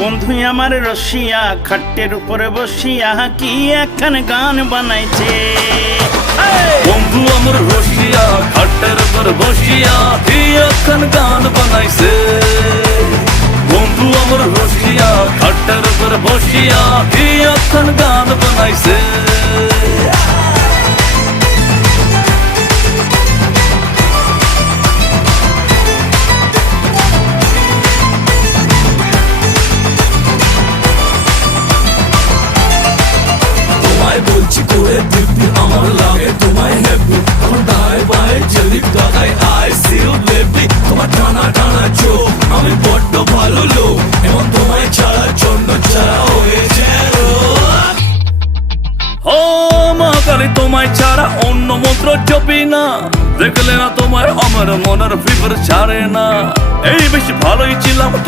বন্ধু আমার রসিয়া খাটের উপরে বসিয়া কি একখান গান বানাইছে। বন্ধু আমার রসিয়া খাটের উপর বসিয়া কি একখান গান বানাইছে। বন্ধু আমার রসিয়া খাটের উপর বসিয়া কি একখান গান বানাইছে। বলছি করে দিব্যি আমার লাগে তোমায় হেব্বি, আমার দায় বায় জলিপ দাদাই আই সিউ বেবি। তোমার টানা টানা চোখ আমি বড্ড ভালো লোক, এমন তোমায় ছাড়া জন্য ছাড়া হয়েছে ও মা কালী। তোমায় ছাড়া অন্য মন্ত্র জপি না, দেখলে না তোমার আমার মনের ফিভার ছাড়ে না। এই বেশি ভালোই ছিলাম